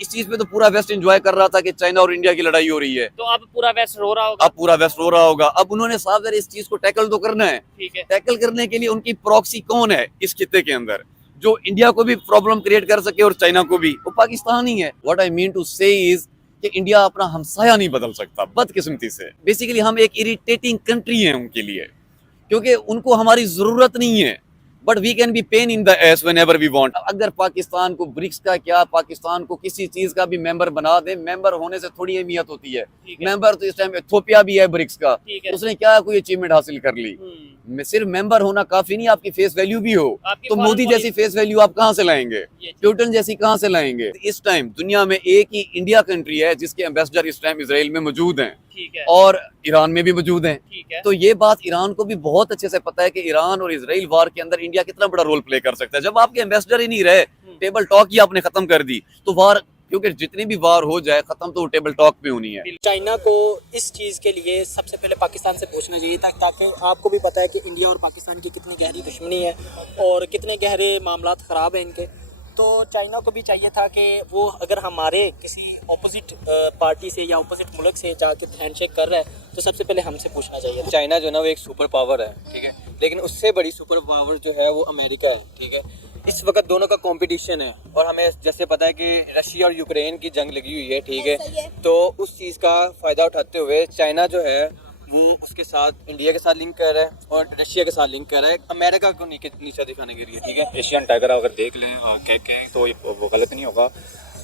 इस चीज पे तो पूरा वेस्ट एंजॉय कर रहा था कि चाइना और इंडिया की लड़ाई हो रही है। तो अब पूरा वेस्ट रो रहा होगा। अब पूरा वेस्ट रो रहा होगा। अब उन्होंने साफ इस चीज को टैकल तो करना है। ठीक है। टैकल करने के लिए उनकी प्रॉक्सी कौन है इस खित्ते के अंदर, जो इंडिया को भी प्रॉब्लम क्रिएट कर सके और चाइना को भी, वो पाकिस्तान ही है। व्हाट आई मीन टू से इज कि इंडिया अपना हमसाया नहीं बदल सकता बदकिस्मती से। बेसिकली हम एक इरिटेटिंग कंट्री है उनके लिए, क्योंकि उनको हमारी जरूरत नहीं है, but we can be pain in the ass whenever we want. अगर पाकिस्तान को ब्रिक्स का क्या, पाकिस्तान को किसी चीज का भी मेंबर बना दे, मेंबर होने से थोड़ी अहमियत होती है। मेंबर तो इस टाइम इथियोपिया भी है ब्रिक्स का, उसने क्या कोई अचीवमेंट हासिल कर ली। सिर्फ मेंबर होना काफी नहीं, आपकी फेस वैल्यू भी हो, तो मोदी जैसी फेस वैल्यू आप कहाँ से लाएंगे, प्यूटन जैसी कहाँ से लाएंगे। इस टाइम दुनिया में एक ही इंडिया कंट्री है जिसके एम्बेसडर इस टाइम इजराइल में मौजूद हैं और ईरान में भी मौजूद हैं। तो ये बात ईरान को भी बहुत अच्छे से पता है कि ईरान और इजराइल वार के अंदर इंडिया कितना बड़ा रोल प्ले कर सकता है। जब आपके एम्बेसडर ही नहीं रहे, टेबल टॉक ही आपने खत्म कर दी, तो वार, क्योंकि जितनी भी वार हो जाए खत्म तो टेबल टॉक पे होनी है। चाइना को इस चीज़ के लिए सबसे पहले पाकिस्तान से पूछना चाहिए था, ताकि आपको भी पता है कि इंडिया और पाकिस्तान की कितनी गहरी दुश्मनी है और कितने गहरे मामलात ख़राब हैं इनके। तो चाइना को भी चाहिए था कि वो अगर हमारे किसी ऑपोजिट पार्टी से या ऑपोजिट मुल्क से जाके हैंडशेक कर रहा है तो सबसे पहले हमसे पूछना चाहिए। चाइना जो ना वो एक सुपर पावर है, ठीक है, लेकिन उससे बड़ी सुपर पावर जो है वो अमेरिका है, ठीक है। इस वक्त दोनों का कंपटीशन है और हमें जैसे पता है कि रशिया और यूक्रेन की जंग लगी हुई है, ठीक है, तो उस चीज़ का फ़ायदा उठाते हुए चाइना जो है वो उसके साथ इंडिया के साथ लिंक कर रहा है और रशिया के साथ लिंक कर रहा है अमेरिका को नीचा दिखाने के लिए, ठीक है। एशियन टाइगर अगर देख लें और कह तो वो गलत नहीं होगा।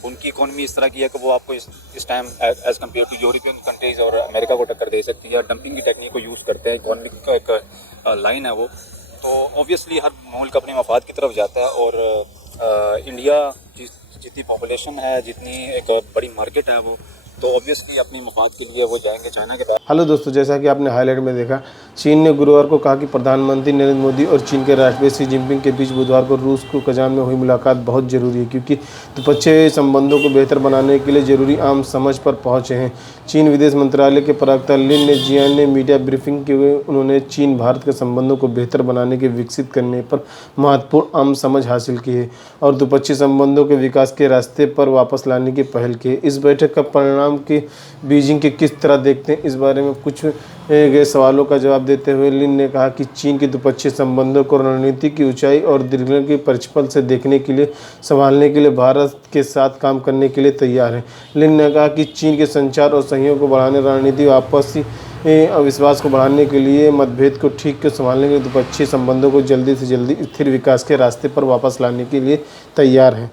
उनकी इकोनॉमी इस तरह की है कि वो आपको इस time as compare to European countries और अमेरिका को टक्कर दे सकती है। डंपिंग की टेक्निक को यूज़ करते हैं, इकोनॉमिक का एक लाइन है वो, तो ऑब्वियसली हर मुल्क अपने मफाद की तरफ जाता है। और इंडिया जितनी पॉपुलेशन है, जितनी एक बड़ी मार्केट है वो, तो ऑब्वियसली अपनी मफाद के लिए वो जाएंगे चाइना के पास। हेलो दोस्तों, जैसा कि आपने हाईलाइट में देखा, चीन ने गुरुवार को कहा कि प्रधानमंत्री नरेंद्र मोदी और चीन के राष्ट्रपति शी जिनपिंग के बीच बुधवार को रूस को कजान में हुई मुलाकात बहुत ज़रूरी है, क्योंकि द्विपक्षीय संबंधों को बेहतर बनाने के लिए ज़रूरी आम समझ पर पहुंचे हैं। चीन विदेश मंत्रालय के प्रवक्ता लिन ने जियान ने मीडिया ब्रीफिंग के उन्होंने चीन भारत के संबंधों को बेहतर बनाने के विकसित करने पर महत्वपूर्ण आम समझ हासिल की है और द्विपक्षीय संबंधों के विकास के रास्ते पर वापस लाने की पहल की है। इस बैठक का परिणाम के बीजिंग के किस तरह देखते हैं, इस बारे में कुछ गए सवालों का जवाब देते हुए लिन ने कहा कि चीन के द्विपक्षीय संबंधों को रणनीति की ऊंचाई और दीर्घकाल के परिप्रेक्ष्य से देखने के लिए संभालने के लिए भारत के साथ काम करने के लिए तैयार है। लिन ने कहा कि चीन के संचार और सहयोग को बढ़ाने, रणनीति आपसी विश्वास को बढ़ाने के लिए, मतभेद को ठीक से संभालने के लिए द्विपक्षीय संबंधों को जल्दी से जल्दी स्थिर विकास के रास्ते पर वापस लाने के लिए तैयार है।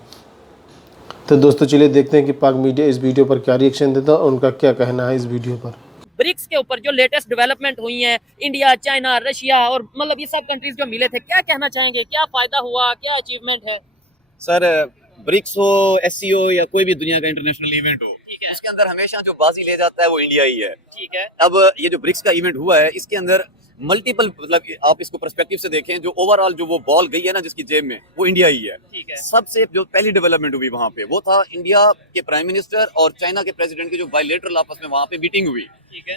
तो दोस्तों चलिए देखते हैं कि पाक मीडिया इस वीडियो पर क्या रिएक्शन देता है और उनका क्या कहना है इस वीडियो पर। ब्रिक्स के ऊपर जो लेटेस्ट डेवलपमेंट हुई है, इंडिया, चाइना, रशिया और मतलब ये सब कंट्रीज जो मिले थे, क्या कहना चाहेंगे, क्या फायदा हुआ, क्या अचीवमेंट है? सर, ब्रिक्स हो, SCO या कोई भी दुनिया का इंटरनेशनल इवेंट हो, उसके अंदर हमेशा जो बाजी ले जाता है वो इंडिया ही है। ठीक है। अब ये जो ब्रिक्स का इवेंट हुआ है, इसके अंदर मल्टीपल, मतलब आप इसको पर्सपेक्टिव से देखें, जो ओवरऑल जो वो बॉल गई है ना जिसकी जेब में, वो इंडिया ही है। ठीक है। सबसे जो पहली डेवलपमेंट हुई वहां पे वो था इंडिया के प्राइम मिनिस्टर और चाइना के प्रेसिडेंट की जो बायलैटरल आपस में वहां पे मीटिंग हुई।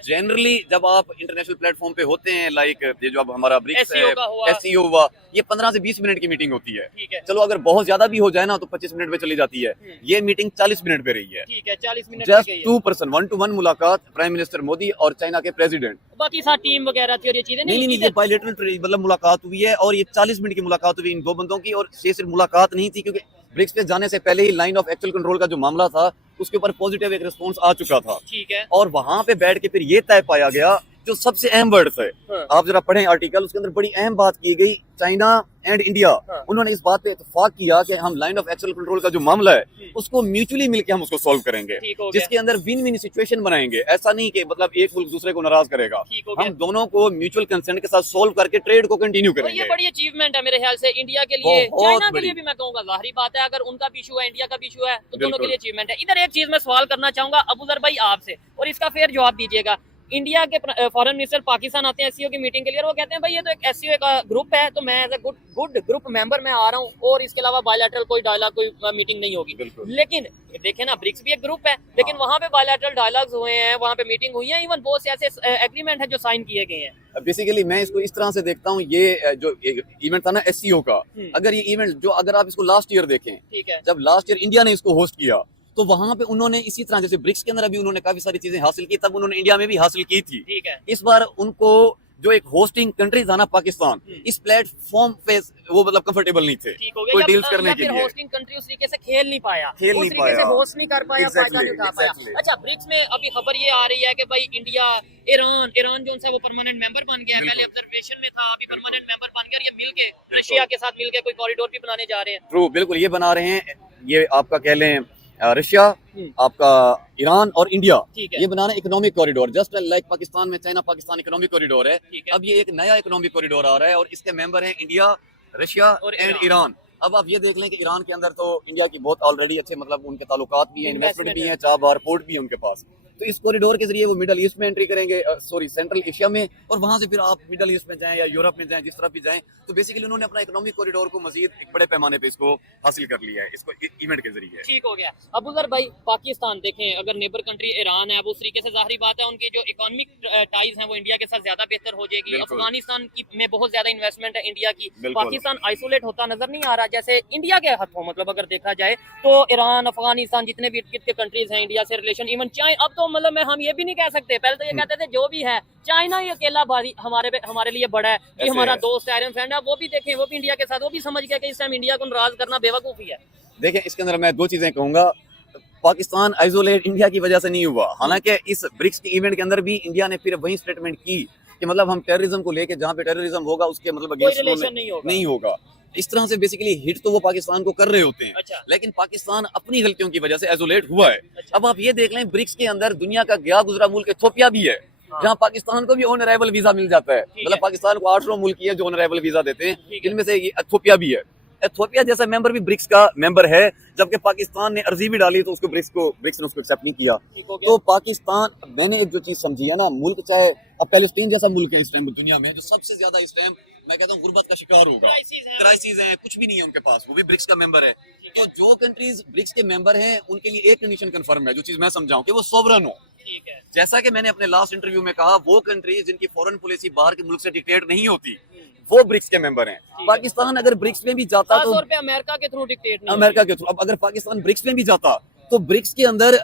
जनरली जब आप इंटरनेशनल प्लेटफॉर्म पे होते हैं, लाइक ये जो अब हमारा ब्रिक्स है, SCO हुआ, ये 15 से 20 मिनट की मीटिंग होती है। चलो अगर बहुत ज्यादा भी हो जाए ना तो 25 मिनट में चली जाती है। ये मीटिंग 40 मिनट पे रही है। ठीक है, 40 मिनट जस्ट 2 पर्सन 1-to-1 मुलाकात, प्राइम मिनिस्टर मोदी और चाइना के प्रेसिडेंट। बाकी साथ टीम वगैरह थी और ये चीजें नहीं, ये बायलैटरल मतलब मुलाकात हुई है और ये 40 मिनट की मुलाकात हुई इन दो बंदों की। और ये सिर्फ मुलाकात नहीं थी, क्योंकि ब्रिक्स पे जाने से पहले ही लाइन ऑफ एक्चुअल कंट्रोल का जो मामला था उसके ऊपर पॉजिटिव एक रिस्पांस आ चुका था। ठीक है। और वहां पे बैठ के फिर ये तय पाया गया, जो सबसे अहम वर्ड्स है, आप जरा पढ़ें आर्टिकल, उसके अंदर बड़ी अहम बात की गई, चाइना एंड इंडिया, उन्होंने इस बात पे इत्तेफाक किया कि हम लाइन ऑफ एक्चुअल कंट्रोल का जो मामला है उसको म्यूचुअली मिलके हम उसको सॉल्व करेंगे, जिसके अंदर विन विन सिचुएशन बनाएंगे। ऐसा नहीं कि मतलब एक मुल्क दूसरे को नाराज करेगा, हम दोनों को म्यूचुअल कंसेंट के साथ सॉल्व करके ट्रेड को कंटिन्यू करेंगे। ये बड़ी अचीवमेंट है मेरे ख्याल से इंडिया के लिए, चाइना के लिए भी मैं कहूंगा। जाहिर बात है, अगर उनका भी इशू है, इंडिया का भी इशू है, तो दोनों के लिए अचीवमेंट है। इधर एक चीज मैं सवाल करना चाहूंगा अबूजर भाई आपसे, और इसका फेयर जवाब दीजिएगा। इंडिया के फॉरेन मिनिस्टर पाकिस्तान आते हैं SCO की मीटिंग के लिए और वो कहते हैं भाई ये तो एक SCO का ग्रुप है, तो मैं as a good group member मैं आ रहा हूँ और इसके अलावा बायलैटरल कोई डायलॉग, कोई मीटिंग नहीं होगी। लेकिन देखें ना, ब्रिक्स भी एक ग्रुप है, लेकिन वहाँ पे बायलैटरल डायलॉग्स हुए हैं, वहाँ पे मीटिंग हुई है, इवन बहुत से ऐसे एग्रीमेंट है जो साइन किए गए हैं। बेसिकली मैं इसको इस तरह से देखता हूँ, ये जो इवेंट था ना SCO का, अगर ये इवेंट जो अगर आप इसको लास्ट ईयर देखें, ठीक है, जब लास्ट ईयर इंडिया ने इसको होस्ट किया, तो वहां पे उन्होंने इसी तरह जैसे ब्रिक्स के अंदर अभी उन्होंने काफी सारी चीजें हासिल की, तब उन्होंने इंडिया में भी हासिल की थी। ठीक है। इस बार उनको जो एक होस्टिंग कंट्री था ना पाकिस्तान, इस प्लेटफॉर्म पे वो मतलब कंफर्टेबल नहीं थे ठीक हो गया, कोई या डील्स करने या के फिर लिए। होस्टिंग कंट्री उस तरीके से खेल नहीं पाया, खेल उस नहीं तरीके से पाया। होस्ट नहीं कर पाया, फायदा नहीं उठा पाया। Exactly. अच्छा, ब्रिक्स में अभी खबर ये आ रही है कि भाई इंडिया, ईरान जो है वो परमानेंट मेंबर बन गया है, पहले ऑब्जर्वेशन में था, अभी परमानेंट मेंबर बन गया, और ये मिलके रशिया के साथ मिलके कोई कॉरिडोर भी बनाने जा रहे हैं। ट्रू, बिल्कुल ये बना रहे हैं। ये आपका कह लें रशिया, आपका ईरान और इंडिया, ठीक है। ये बना रहे हैं economic corridor, just like Pakistan में चाइना पाकिस्तान इकोनॉमिक कॉरिडोर है। ठीक है। अब ये एक नया इकोनॉमिक कॉरिडोर आ रहा है और इसके मेंबर हैं इंडिया, रशिया और एंड ईरान। अब आप ये देख लें कि ईरान के अंदर तो इंडिया की बहुत ऑलरेडी अच्छे मतलब उनके ताल्लुकात भी हैं, इन्वेस्टमेंट भी हैं, चाबहार पोर्ट भी है उनके पास। तो इस कॉरिडोर के जरिए वो मिडल ईस्ट में एंट्री करेंगे, सॉरी सेंट्रल एशिया में, और वहां से फिर आप मिडल ईस्ट में जाएं या यूरोप में जाएं, जिस तरफ भी जाएं। तो बेसिकली उन्होंने अपना इकोनॉमिक कॉरिडोर को मजीद एक बड़े पैमाने पे इसको हासिल कर लिया है, इसको इवेंट के जरिए। ठीक हो गया। अब उधर भाई पाकिस्तान देखें, अगर नेबर कंट्री ईरान है, अब उस तरीके से जाहिर बात है उनकी जो इकोनॉमिक टाइज हैं वो इंडिया के साथ ज्यादा बेहतर हो जाएगी। बिल्कुल। अफगानिस्तान की में बहुत ज्यादा इन्वेस्टमेंट है इंडिया की। बिल्कुल। पाकिस्तान आइसोलेट होता नजर नहीं आ रहा जैसे इंडिया के हाथों, मतलब अगर देखा जाए तो ईरान, अफगानिस्तान, जितने भी इर्द के कंट्रीज हैं इंडिया से रिलेशन, इवन चाइना, अब तो मतलब हम ये भी नहीं कह सकते, पहले तो ये कहते थे जो भी है चाइना ही अकेला भारी हमारे लिए बड़ा है कि ऐसे हमारा है। दोस्त है, फ्रेंड है, वो भी देखें, वो भी इंडिया के साथ, वो भी समझ गया कि इस टाइम इंडिया को नाराज करना बेवकूफी है। देखें, इसके अंदर मैं दो चीजें कहूंगा। पाकिस्तान आइसोलेट इंडिया की वजह से नहीं हुआ, हालांकि इस ब्रिक्स के इवेंट के अंदर भी इंडिया ने फिर वही स्टेटमेंट की कि मतलब हम टेररिज्म को लेके, जहां पे टेररिज्म होगा उसके मतलब कोई अगेंस्ट रिलेशन नहीं होगा। इस तरह से बेसिकली हिट तो वो पाकिस्तान को कर रहे होते हैं, अच्छा। लेकिन पाकिस्तान अपनी गलतियों की वजह से आइसोलेट हुआ है। अच्छा। अब आप ये देख लें, ब्रिक्स के अंदर दुनिया का गया गुजरा मुल्क इथियोपिया भी है, जहां पाकिस्तान को भी ऑन अराइवल वीजा मिल जाता है। है। मतलब पाकिस्तान को 8 मुल्क है जो ऑन अराइवल वीजा देते हैं, ठीक है। जिनमें से ये इथियोपिया भी है। इथियोपिया जैसा मेंबर भी ब्रिक्स का मेंबर है, जबकि पाकिस्तान ने अर्जी भी डाली तो उसको ब्रिक्स ने उसको एक्सेप्ट नहीं किया। ठीक हो गया। तो पाकिस्तान, मैंने एक जो चीज समझी है ना, मुल्क चाहे अब पैलेस्टीन जैसा मुल्क है इस टाइम दुनिया में, जो सबसे ज्यादा इस टाइम मैं कहता हूँ गुर्बत का शिकार होगा, क्राइसिस है, कुछ भी नहीं है उनके पास, वो भी ब्रिक्स का मेंबर है। तो जो कंट्रीज ब्रिक्स के मेंबर हैं उनके लिए एक कंडीशन कंफर्म है, जो चीज मैं समझाऊं, कि वो सोवरन हो। ठीक है। जैसा कि मैंने अपने लास्ट इंटरव्यू में कहा, वो कंट्रीज जिनकी फॉरेन पॉलिसी बाहर के मुल्क से डिक्टेट नहीं होती, वो ब्रिक्स के मेंबर हैं। पाकिस्तान अगर ब्रिक्स में भी जाता तो अमेरिका के थ्रू डिक्टेट नहीं अमेरिका के थ्रू, अब अगर पाकिस्तान ब्रिक्स में भी जाता तो ब्रिक्स के अंदर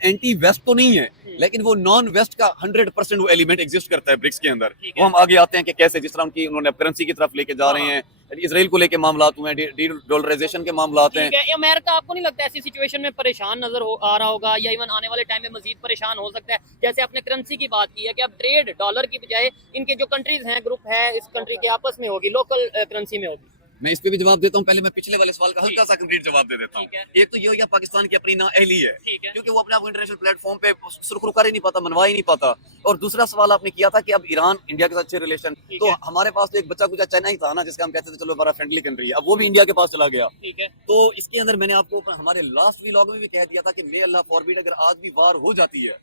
एंटी वेस्ट तो नहीं है, लेकिन वो नॉन वेस्ट का 100% वो एलिमेंट एग्जिस्ट करता है ब्रिक्स के अंदर। वो हम आगे आते हैं कि कैसे, जिस तरह उनकी उन्होंने करेंसी की तरफ लेके जा रहे हैं, इसराइल को लेके मामलात हुए हैं, डी डॉलराइजेशन के मामलात हैं। ठीक है। अमेरिका आपको नहीं लगता ऐसी सिचुएशन में परेशान नजर आ रहा होगा, या इवन आने वाले टाइम में मजीद परेशान हो सकता है? जैसे आपने करेंसी की बात की है कि अब ट्रेड डॉलर की बजाय इनके जो कंट्रीज हैं, ग्रुप है इस कंट्री के आपस में होगी, लोकल करेंसी में होगी। मैं इस पे भी जवाब देता हूँ, पहले मैं पिछले वाले सवाल का हल्का सा कंप्लीट जवाब दे देता हूँ। ठीक है। एक तो ये हो गया पाकिस्तान की अपनी नाअहली है, ठीक है। क्योंकि वो अपने आप को इंटरनेशनल प्लेटफॉर्म पे सुरखरू कर ही नहीं पाता, मनवा ही नहीं पाता। और दूसरा सवाल आपने किया था कि अब ईरान इंडिया के साथ अच्छे रिलेशन, तो है। हमारे पास तो एक बच्चा कुछ चाइना ही था ना, जिसका हम कहते थे चलो बड़ा फ्रेंडली कंट्री है, अब वो भी इंडिया के पास चला गया। ठीक है। तो इसके अंदर मैंने आपको हमारे लास्ट व्लॉग में भी कह दिया था कि मे अल्लाह फॉरबिड अगर आज भी वार हो जाती है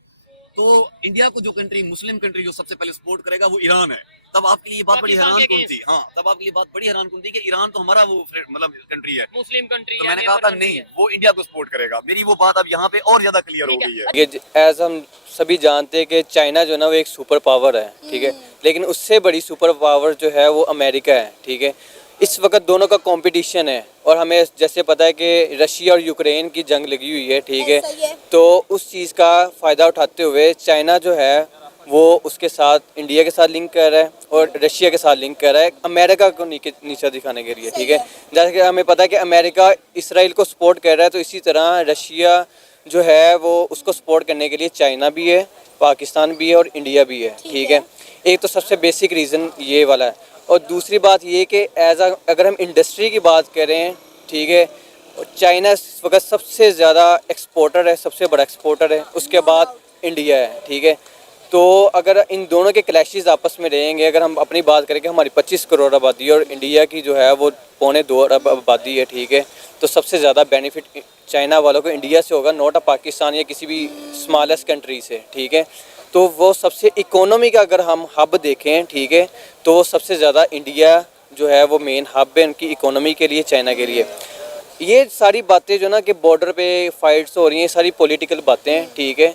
तो इंडिया को जो कंट्री, मुस्लिम कंट्री जो सबसे पहले सपोर्ट करेगा वो ईरान है। तब आपके लिए बात बड़ी हैरान कौन थी, हाँ, तब आपके लिए बात बड़ी हैरान कौन थी कि ईरान तो हमारा वो मतलब कंट्री है, मुस्लिम कंट्री तो है, मैंने कहा neighbor था country नहीं, है। वो इंडिया को सपोर्ट करेगा। मेरी वो बात अब यहाँ पे और ज्यादा क्लियर हो ठीक है। गई है। ये एज हम सभी जानते हैं कि चाइना जो है ना वो एक सुपर पावर है, ठीक है, लेकिन उससे बड़ी सुपर पावर जो है वो अमेरिका है, ठीक है। इस वक्त दोनों का कंपटीशन है और हमें जैसे पता है कि रशिया और यूक्रेन की जंग लगी हुई है, ठीक है, तो उस चीज़ का फ़ायदा उठाते हुए चाइना जो है वो उसके साथ इंडिया के साथ लिंक कर रहा है और रशिया के साथ लिंक कर रहा है अमेरिका को नीचा दिखाने के लिए, ठीक है। जैसे कि हमें पता है कि अमेरिका इसराइल को सपोर्ट कर रहा है, तो इसी तरह रशिया जो है वो उसको सपोर्ट करने के लिए चाइना भी है, पाकिस्तान भी है और इंडिया भी है, ठीक है। एक तो सबसे बेसिक रीज़न ये वाला है। और दूसरी बात ये कि अगर हम इंडस्ट्री की बात करें, ठीक है, चाइना इस वक्त सबसे ज़्यादा एक्सपोर्टर है, सबसे बड़ा एक्सपोर्टर है, उसके बाद इंडिया है, ठीक है। तो अगर इन दोनों के क्लैशेस आपस में रहेंगे, अगर हम अपनी बात करें कि हमारी 25 करोड़ आबादी है और इंडिया की जो है वो 2.25 अरब आबादी है, ठीक है, तो सबसे ज़्यादा बेनिफिट चाइना वालों को इंडिया से होगा, नॉट अ पाकिस्तान या किसी भी स्मॉलेस्ट कंट्री से, ठीक है। तो वो सबसे इकोनॉमी का अगर हम हब देखें, ठीक है, तो वो सबसे ज़्यादा इंडिया जो है वो मेन हब है उनकी इकोनॉमी के लिए, चाइना के लिए। ये सारी बातें जो ना कि बॉर्डर पे फाइट्स हो रही हैं, सारी पॉलिटिकल बातें हैं, ठीक है,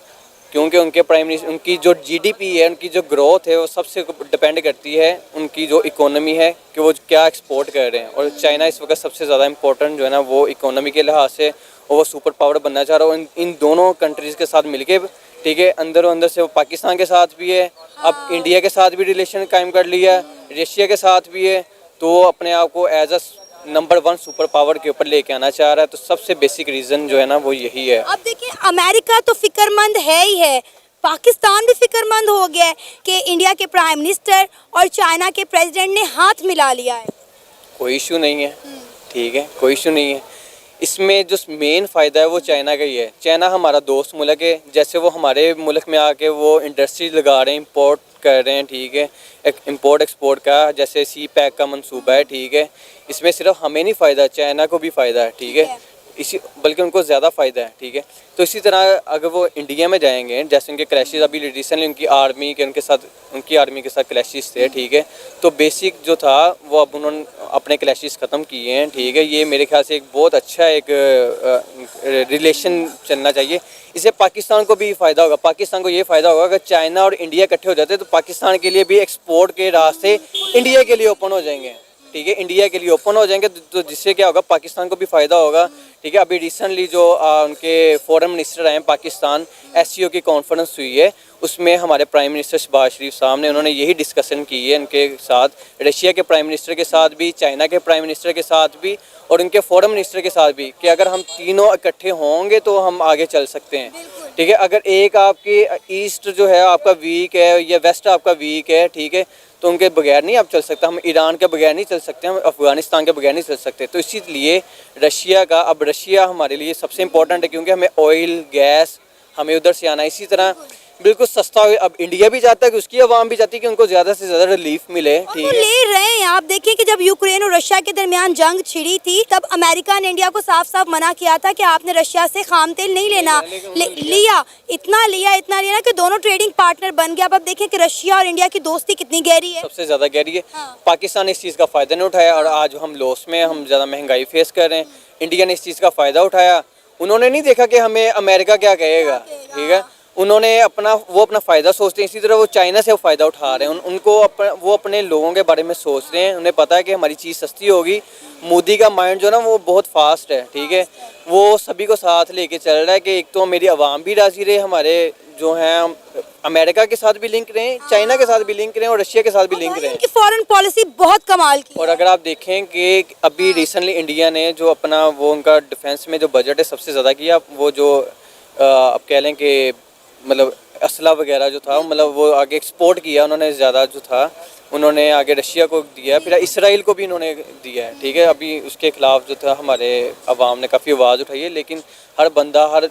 क्योंकि उनके प्राइम मिनिस्टर, उनकी जो जीडीपी है, उनकी जो ग्रोथ है वो सबसे डिपेंड करती है उनकी जो इकोनॉमी है कि वो क्या एक्सपोर्ट कर रहे हैं। और चाइना इस वक्त सबसे ज़्यादा इम्पोर्टेंट जो है ना वो इकोनॉमी के लिहाज से और वो सुपर पावर बनना चाह रहा है। इन दोनों कंट्रीज़ के साथ मिलके, ठीक है, अंदर अंदर से वो पाकिस्तान के साथ भी है, अब इंडिया के साथ भी रिलेशन कायम कर लिया है, रशिया के साथ भी है, तो वो अपने आप को as a number 1 super power के ऊपर लेके आना चाह रहा है। तो सबसे बेसिक रीज़न जो है ना वो यही है। अब देखिए, अमेरिका तो फिक्रमंद है ही है, पाकिस्तान भी फिक्रमंद हो गया है कि इंडिया के प्राइम मिनिस्टर और चाइना के प्रेसिडेंट ने हाथ मिला लिया है। कोई इशू नहीं है, ठीक है, कोई इशू नहीं है। इसमें जो मेन फ़ायदा है वो चाइना का ही है। चाइना हमारा दोस्त मुल्क है, जैसे वो हमारे मुल्क में आके वो इंडस्ट्री लगा रहे हैं, इंपोर्ट कर रहे हैं, ठीक है, एक इंपोर्ट एक्सपोर्ट का जैसे सी पैक का मंसूबा है, ठीक है। इसमें सिर्फ हमें नहीं फ़ायदा, चाइना को भी फ़ायदा है, ठीक है, इसी बल्कि उनको ज़्यादा फ़ायदा है, ठीक है। तो इसी तरह अगर वो इंडिया में जाएंगे, जैसे उनके क्लैशेस अभी रिसेंटली उनकी आर्मी के साथ क्लैशेस थे, ठीक है, तो बेसिक जो था वो अब उन्होंने अपने क्लैशेस ख़त्म किए हैं, ठीक है। ये मेरे ख्याल से एक बहुत अच्छा एक रिलेशन चलना चाहिए। इससे पाकिस्तान को भी फ़ायदा होगा। पाकिस्तान को ये फ़ायदा होगा अगर चाइना और इंडिया इकट्ठे हो जाते तो पाकिस्तान के लिए भी एक्सपोर्ट के रास्ते इंडिया के लिए ओपन हो जाएंगे, ठीक है, इंडिया के लिए ओपन हो जाएंगे। तो जिससे क्या होगा, पाकिस्तान को भी फ़ायदा होगा, ठीक है। अभी रिसेंटली जो उनके फॉरेन मिनिस्टर आए पाकिस्तान, SCO की कॉन्फ्रेंस हुई है, उसमें हमारे प्राइम मिनिस्टर शहबाज शरीफ साहब ने उन्होंने यही डिस्कशन की है उनके साथ, रशिया के प्राइम मिनिस्टर के साथ भी, चाइना के प्राइम मिनिस्टर के साथ भी और उनके फॉरेन मिनिस्टर के साथ भी, कि अगर हम तीनों इकट्ठे होंगे तो हम आगे चल सकते हैं, ठीक है। अगर एक आपके ईस्ट जो है आपका वीक है या वेस्ट आपका वीक है, ठीक है, तो उनके बगैर नहीं आप चल सकते। हम ईरान के बगैर नहीं चल सकते, हम अफ़गानिस्तान के बगैर नहीं चल सकते। तो इसीलिए रशिया हमारे लिए सबसे इम्पोर्टेंट है, क्योंकि हमें ऑयल गैस हमें उधर से आना है। इसी तरह बिल्कुल सस्ता हो, अब इंडिया भी चाहता है कि उसकी आवाम भी चाहती है कि उनको ज़्यादा से ज़्यादा रिलीफ मिले, और ठीक वो है। ले रहे हैं। आप देखिए कि जब यूक्रेन और रशिया के दरमियान जंग छिड़ी थी, तब अमेरिका ने इंडिया को साफ साफ मना किया था कि आपने रशिया से खाम तेल नहीं लेना। लिया इतना लिया कि दोनों ट्रेडिंग पार्टनर बन गया। अब आप देखिए कि रशिया और इंडिया की दोस्ती कितनी गहरी है, सबसे ज़्यादा गहरी है। हाँ। पाकिस्तान ने इस चीज़ का फ़ायदा नहीं उठाया और आज हम लॉस में, हम ज़्यादा महंगाई फेस कर रहे हैं। इंडिया ने इस चीज़ का फ़ायदा उठाया, उन्होंने नहीं देखा कि हमें अमेरिका क्या कहेगा, ठीक है। उन्होंने वो अपना फ़ायदा सोचते हैं। इसी तरह वो चाइना से फ़ायदा उठा रहे हैं। वो अपने लोगों के बारे में सोच रहे हैं। उन्हें पता है कि हमारी चीज़ सस्ती होगी। मोदी का माइंड जो है ना वो बहुत फास्ट है, ठीक है। वो सभी को साथ लेके चल रहा है कि एक तो मेरी आवाम भी राज़ी रहे, हमारे जो हैं अमेरिका के साथ भी लिंक रहें, चाइना के साथ भी लिंक रहें और रशिया के साथ भी लिंक रहें। इनकी फॉरेन पॉलिसी बहुत कमाल की और अगर आप देखें कि अभी रिसेंटली इंडिया ने जो अपना वो उनका डिफेंस में जो बजट है सबसे ज़्यादा किया, वो जो आप कह लें कि मतलब असला वगैरह जो था, मतलब वो आगे एक्सपोर्ट किया उन्होंने ज़्यादा जो था, उन्होंने आगे रशिया को दिया, फिर इसराइल को भी इन्होंने दिया है, ठीक है। अभी उसके ख़िलाफ़ जो था हमारे अवाम ने काफ़ी आवाज़ उठाई है, लेकिन हर बंदा, हर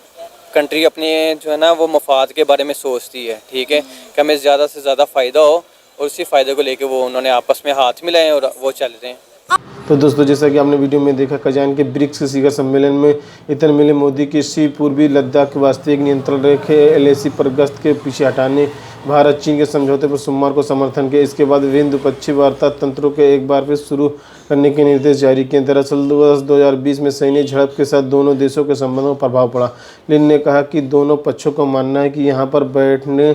कंट्री अपने जो है ना वो मफाद के बारे में सोचती है, ठीक है, कि हमें ज़्यादा से ज़्यादा फ़ायदा हो, और उसी फ़ायदे को लेके वो उन्होंने आपस में हाथ मिलाए और वो चल रहे हैं। तो दोस्तों, जैसा कि आपने वीडियो में देखा, कजान के ब्रिक्स शिखर सम्मेलन में इतर मिले मोदी की पूर्वी लद्दाख के वास्तविक नियंत्रण रेखे LAC पर गश्त के पीछे हटाने भारत चीन के समझौते पर सोमवार को समर्थन किया। इसके बाद विभिन्न द्विपक्षीय वार्ता तंत्रों के एक बार फिर शुरू करने के निर्देश जारी किए। दरअसल 2020 में सैन्य झड़प के साथ दोनों देशों के संबंधों पर प्रभाव पड़ा। लिन ने कहा कि दोनों पक्षों का मानना है कि यहाँ पर बैठने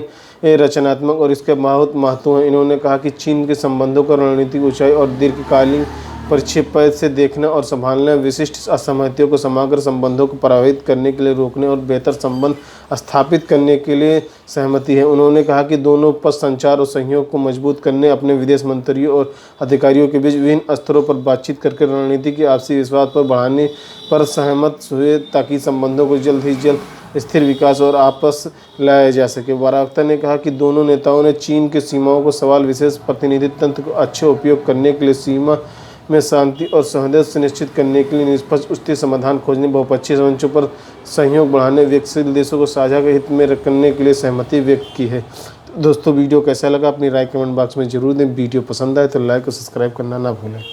रचनात्मक और इसके बहुत महत्व है। इन्होंने कहा कि चीन के संबंधों को रणनीतिक ऊंचाई और दीर्घकालीन परिप्रेक्ष्य से देखना और संभालना, विशिष्ट असहमतियों को समग्र संबंधों को प्रभावित करने के लिए रोकने और बेहतर संबंध स्थापित करने के लिए सहमति है। उन्होंने कहा कि दोनों पक्ष संचार और सहयोग को मजबूत करने, अपने विदेश मंत्रियों और अधिकारियों के बीच विभिन्न स्तरों पर बातचीत करके रणनीति के आपसी विश्वास पर बढ़ाने पर सहमत हुए, ताकि संबंधों को जल्द ही जल्द स्थिर विकास और आपस लाया जा सके। वार्ता ने कहा कि दोनों नेताओं ने चीन की सीमाओं को सवाल विशेष प्रतिनिधित्व तंत्र को अच्छे उपयोग करने के लिए, सीमा में शांति और सहमति सुनिश्चित करने के लिए निष्पक्ष उचित समाधान खोजने, बहुपक्षीय मंचों पर सहयोग बढ़ाने, विकसित देशों को साझा हित में रखने के लिए सहमति व्यक्त की है। दोस्तों, वीडियो कैसा लगा अपनी राय कमेंट बॉक्स में जरूर दें। वीडियो पसंद आए तो लाइक और सब्सक्राइब करना ना भूलें।